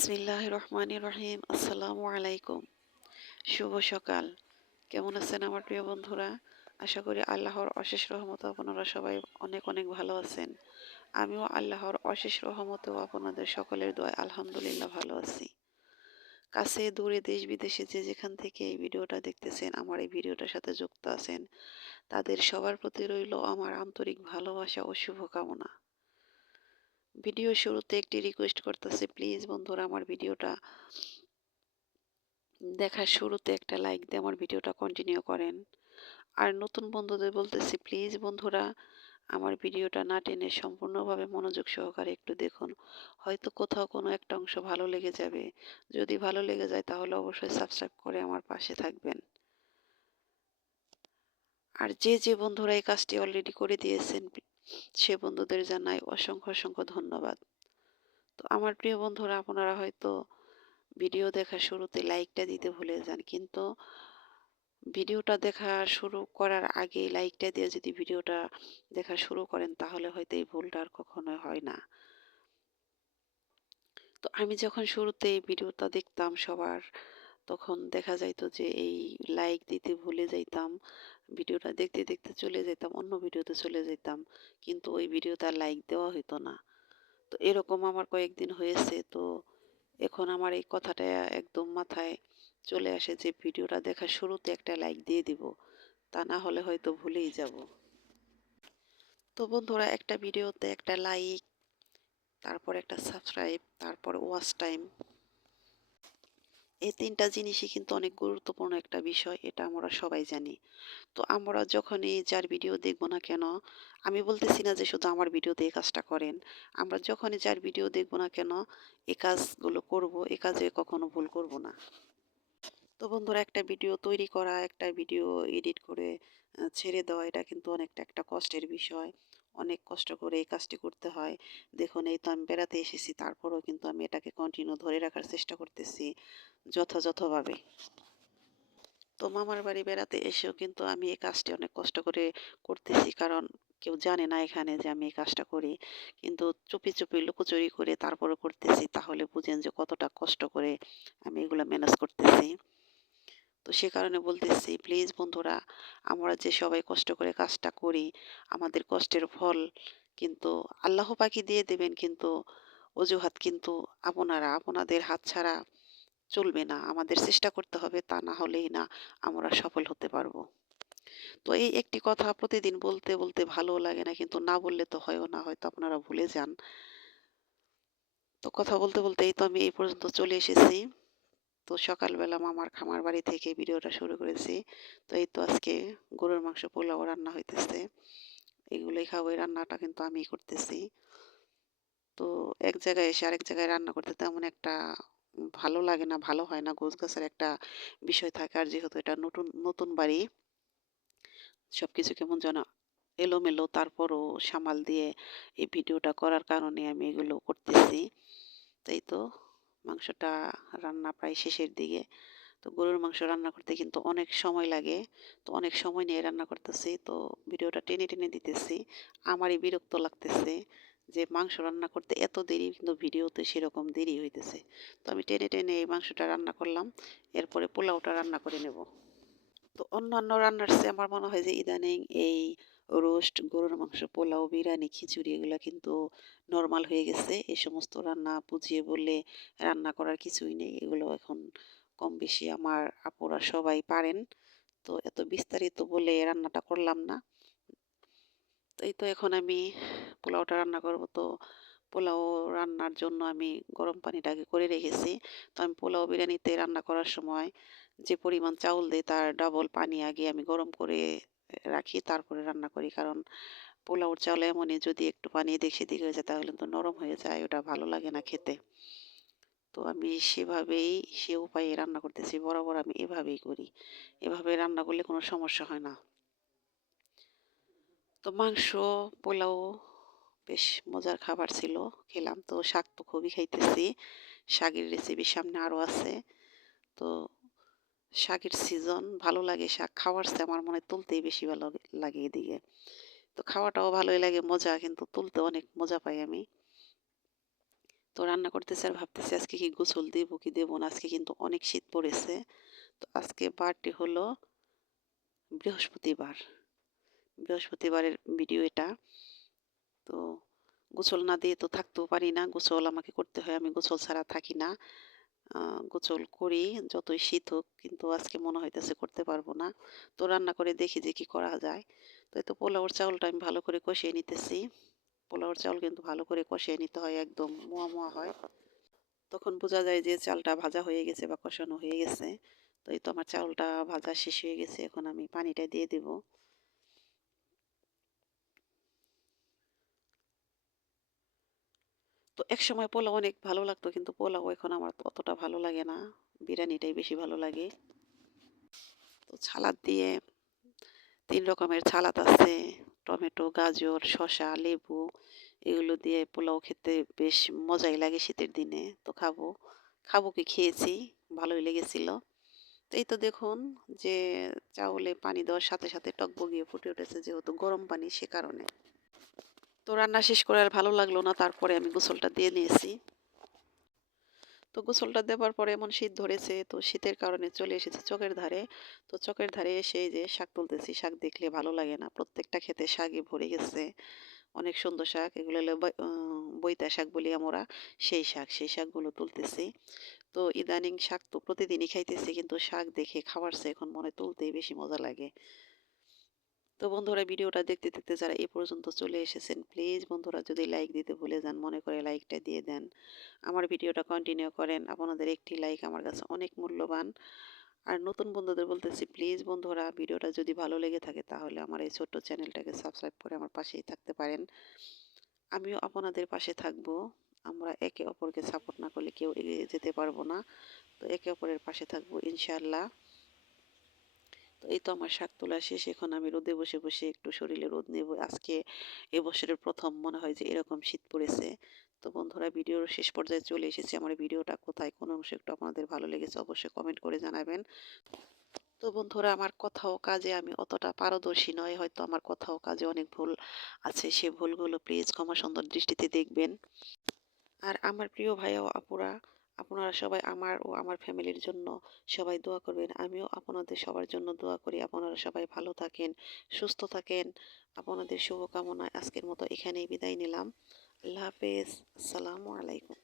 বিসমিল্লাহ রহমান রহিম আসসালামু আলাইকুম। শুভ সকাল। কেমন আছেন আমার প্রিয় বন্ধুরা? আশা করি আল্লাহর অশেষ রহমতে আপনারা সবাই অনেক অনেক ভালো আছেন। আমিও আল্লাহর অশেষ রহমতেও আপনাদের সকলের দোয়ায় আলহামদুলিল্লাহ ভালো আছি। কাছে দূরে দেশ বিদেশে যে যেখান থেকে এই ভিডিওটা দেখতেছেন, আমার এই ভিডিওটার সাথে যুক্ত আছেন, তাদের সবার প্রতি রইল আমার আন্তরিক ভালোবাসা ও শুভকামনা। ভিডিও শুরুতে একটি রিকোয়েস্ট করতেছি প্লিজ বন্ধুরা, আমার ভিডিওটা দেখার শুরুতে একটা লাইক দিয়ে আমার ভিডিওটা কন্টিনিউ করেন। আর নতুন বন্ধুদের বলতেছি প্লিজ বন্ধুরা, আমার ভিডিওটা না টেনে সম্পূর্ণভাবে মনোযোগ সহকারে একটু দেখুন। হয়তো কোথাও কোনো একটা অংশ ভালো লেগে যাবে। যদি ভালো লেগে যায়, তাহলে অবশ্যই সাবস্ক্রাইব করে আমার পাশে থাকবেন। আর যে যে বন্ধুরা এই কাজটি অলরেডি করে দিয়েছেন সে বন্ধুদের জানাই অসংখ্য অসংখ্য ধন্যবাদ। তো আমার প্রিয় বন্ধুরা, আপনারা হয়তো ভিডিও দেখা শুরুতে লাইকটা দিতে ভুলে যান, কিন্তু ভিডিওটা দেখা শুরু করার আগে লাইকটা দিয়ে যদি ভিডিওটা দেখা শুরু করেন, তাহলে হয়তো এই ভুলটা আর কখনোই হয় না। তো আমি যখন শুরুতে এই ভিডিওটা দেখতাম সবার, তখন দেখা যাইতো যে এই লাইক দিতে ভুলে যাইতাম। ভিডিওটা দেখতে দেখতে চলে যেতাম, অন্য ভিডিওতে চলে যেতাম। কিন্তু ওই ভিডিওতে লাইক দেওয়া হতো না। তো এরকম আমার কয়েকদিন হয়েছে। তো এখন আমার এই কথাটা একদম মাথায় চলে আসে যে, ভিডিওটা দেখার শুরুতে একটা লাইক দিয়ে দিব। তা না হলে হয়তো ভুলেই যাব। তো বন্ধুরা, একটা ভিডিওতে একটা লাইক তারপর একটা সাবস্ক্রাইব তারপর ওয়াচ টাইম এই তিনটা জিনিসই কিন্তু অনেক গুরুত্বপূর্ণ একটা বিষয়, এটা আমরা সবাই জানি। তো আমরা যখনই যার ভিডিও দেখব না কেন, আমি বলতেছি না যে শুধু আমার ভিডিওতে এই কাজটা করেন। আমরা যখনই যার ভিডিও দেখব না কেন, এই কাজগুলো করব এ কাজে কখনো ভুল করব না। তো বন্ধুরা, একটা ভিডিও তৈরি করা, একটা ভিডিও এডিট করে ছেড়ে দেওয়া, এটা কিন্তু অনেকটা একটা কষ্টের বিষয়। অনেক কষ্ট করে এই কাজটি করতে হয়। দেখুন, এই তো আমি বেড়াতে এসেছি, তারপরেও কিন্তু আমি এটাকে কন্টিনিউ ধরে রাখার চেষ্টা করতেছি যথাযথভাবে। তো মামার বাড়ি বেড়াতে এসেও কিন্তু আমি এই কাজটি অনেক কষ্ট করে করতেছি, কারণ কেউ জানে না এখানে যে আমি এই কাজটা করি। কিন্তু চুপি চুপি লুকোচুরি করে তারপরে করতেছি, তাহলে বুঝেন যে কতটা কষ্ট করে আমি এগুলো ম্যানেজ করতেছি। তো সে কারণে বলতেছি প্লিজ বন্ধুরা, আমরা যে সবাই কষ্ট করে কাজটা করি, আমাদের কষ্টের ফল কিন্তু আল্লাহ পাখি দিয়ে দেবেন, কিন্তু অজুহাত কিন্তু আপনারা, আপনাদের হাত ছাড়া চলবে না। আমাদের চেষ্টা করতে হবে, তা না হলেই না আমরা সফল হতে পারব। তো এই একটি কথা প্রতিদিন বলতে বলতে ভালো লাগে না, কিন্তু না বললে তো হয়ও না, হয়তো আপনারা ভুলে যান। তো কথা বলতে বলতে এই তো আমি এই পর্যন্ত চলে এসেছি। তো সকালবেলা মামার খামার বাড়ি থেকে ভিডিওটা শুরু করেছি। তো এই তো আজকে গরুর মাংস পোলাও রান্না হইতেছে। এগুলোই খাব, এই রান্নাটা কিন্তু আমি করতেছি। তো এক জায়গায় এসে আরেক জায়গায় রান্না করতে তেমন একটা ভালো লাগে না, ভালো হয় না। গোছ গাছের একটা বিষয় থাকে আর যেহেতু এটা নতুন নতুন বাড়ি সব কিছু কেমন যেন এলোমেলো, তারপরও সামাল দিয়ে এই ভিডিওটা করার কারণে আমি এগুলো করতেছি। তাই তো মাংসটা রান্না প্রায় শেষের দিকে। তো গরুর মাংস রান্না করতে কিন্তু অনেক সময় লাগে। তো অনেক সময় নিয়ে রান্না করতেছি। তো ভিডিওটা টেনে টেনে দিতেছি। আমারই বিরক্ত লাগতেছে যে মাংস রান্না করতে এত দেরি, কিন্তু ভিডিওতে সেরকম দেরি হইতেছে। তো আমি টেনে টেনে এই মাংসটা রান্না করলাম। এরপরে পোলাওটা রান্না করে নেব। তো অন্যান্য রান্নার চেয়ে আমার মনে হয় যে ইদানিং এই রোস্ট, গরুর মাংস, পোলাও, বিরিয়ানি, খিচুড়ি এগুলো কিন্তু নর্মাল হয়ে গেছে। এই সমস্ত রান্না বুঝিয়ে বললে রান্না করার কিছুই নেই। এগুলো এখন কম বেশি আমার আপুরা সবাই পারেন। তো এত বিস্তারিত বলে রান্নাটা করলাম না। তো এই তো এখন আমি পোলাওটা রান্না করব। তো পোলাও রান্নার জন্য আমি গরম পানিটাকে করে রেখেছি। তো আমি পোলাও, বিরিয়ানিতে রান্না করার সময় যে পরিমাণ চাউল দিই তার ডাবল পানি আগে আমি গরম করে রাখি, তারপরে রান্না করি। কারণ পোলাওর চাউল এমনই, যদি একটু পানি এদিক সেদিক হয়ে যায় তাহলে তো নরম হয়ে যায়, ওটা ভালো লাগে না খেতে। তো আমি সেভাবেই, সে উপায়ে রান্না করতেছি, বরাবর আমি এভাবেই করি। এভাবে রান্না করলে কোনো সমস্যা হয় না। তো মাংস, পোলাও বেশ মজার খাবার ছিল, খেলাম। তো শাক তো খুবই খাইতেছি। শাকের রেসিপি সামনে আরও আছে। তো শাকের সিজন ভালো লাগে, শাক খাওয়ার চেয়ে আমার মনে তুলতেই বেশি ভালো লাগে এদিকে। তো খাওয়াটাও ভালোই লাগে, মজা কিন্তু তুলতে অনেক মজা পাই আমি। তো রান্না করতেছি আর ভাবতেছি আজকে কি গোসল দেবো, কি দেবো না, আজকে কিন্তু অনেক শীত পড়েছে। তো আজকে বারটি হলো বৃহস্পতিবার, বৃহস্পতিবারের ভিডিও এটা। তো গোসল না দিয়ে তো থাকতেও পারি না, গোসল আমাকে করতে হয়, আমি গোসল ছাড়া থাকি না। গোসল করি, যতই শীত হোক, কিন্তু আজকে মনে হইতেছে করতে পারব না। তো রান্না করে দেখি যে কি করা যায়। তো এই তো পোলাওর চাউলটা আমি ভালো করে কষিয়ে নিতেছি। পোলাওর চাউল কিন্তু ভালো করে কষিয়ে নিতে হয়, একদম মোয়া মোয়া হয়। তখন বোঝা যায় যে চালটা ভাজা হয়ে গেছে বা কষানো হয়ে গেছে। তো এই তো আমার চাউলটা ভাজা শেষ হয়ে গেছে, এখন আমি পানিটা দিয়ে দেব। তো এক সময় পোলাও অনেক ভালো লাগতো, কিন্তু পোলাও এখন আমার অতটা ভালো লাগে না। বিরিয়ানিটাই বেশি ভালো লাগে। তো ছালাদ দিয়ে তিন রকমের ছালাদ আছে। টমেটো, গাজর, শসা, লেবু, এগুলো দিয়ে পোলাও খেতে বেশ মজাই লাগে শীতের দিনে। তো খাব। খাব কি খেয়েছি? ভালোই লেগেছিল। এই তো দেখুন যে চাউলে পানি দেওয়ার সাথে সাথে টকবগিয়ে ফুটে উঠেছে যেহেতু গরম পানি সে কারণে। তো রান্না শেষ করে আর ভালো লাগল না, তারপরে আমি গোসলটা দিয়ে নিয়েছি। তো গোসলটা দেওয়ার পরে এমন শীত ধরেছে, তো শীতের কারণে চলে এসেছে চোখের ধারে। তো চোখের ধারে এসে যে শাক তুলতেছি, শাক দেখলে ভালো লাগে না। প্রত্যেকটা খেতে শাকই ভরে গেছে। অনেক সুন্দর শাক, এগুলো হলো বই- বইতা শাক বলি আমরা, সেই শাক, সেই শাকগুলো তুলতেছি। তো ইদানিং শাক তো প্রতিদিনই খাইতেছি, কিন্তু শাক দেখে খাওয়ার চেয়ে এখন মনে তুলতেই বেশি মজা লাগে। তো বন্ধুরা ভিডিওটা দেখতে দেখতে যারা এ পর্যন্ত চলে এসেছেন প্লিজ বন্ধুরা যদি লাইক দিতে ভুলে যান, মনে করে লাইকটা দিয়ে দেন। আমার ভিডিওটা কন্টিনিউ করেন। আপনাদের একটি লাইক আমার কাছে অনেক মূল্যবান। আর নতুন বন্ধুদের বলতেছি প্লিজ বন্ধুরা ভিডিওটা যদি ভালো লেগে থাকে, তাহলে আমার এই ছোট্ট চ্যানেলটাকে সাবস্ক্রাইব করে আমার পাশেই থাকতে পারেন। আমিও আপনাদের পাশে থাকব। আমরা একে অপরকে সাপোর্ট না করলে কেউ এগিয়ে যেতে পারব না। তো একে অপরের পাশে থাকব, ইনশাআল্লাহ। তো এই তো আমার শাক তোলা শেষ, এখন আমি রোদে বসে বসে একটু শরীরে রোদ নেব। আজকে এবছরের প্রথম মনে হয় যে এরকম শীত পড়েছে। তো বন্ধুরা, ভিডিওর শেষ পর্যায়ে চলে এসেছি। আমার ভিডিওটা কোথায়, কোন অংশ একটু আপনাদের ভালো লেগেছে অবশ্যই কমেন্ট করে জানাবেন। তো বন্ধুরা, আমার কথাও কাজে আমি অতটা পারদর্শী নয় হয়তো আমার কথাও কাজে অনেক ভুল আছে। সে ভুলগুলো প্লিজ ক্ষমা সুন্দর দৃষ্টিতে দেখবেন। আর আমার প্রিয় ভাই ও আপুরা আপনারা সবাই আমার ও আমার ফ্যামিলির জন্য সবাই দোয়া করবেন। আমিও আপনাদের সবার জন্য দোয়া করি। আপনারা সবাই ভালো থাকেন, সুস্থ থাকেন। আপনাদের শুভকামনায় আজকের মতো এখানেই বিদায় নিলাম। আল্লাহ হাফেজ। আসসালামু আলাইকুম।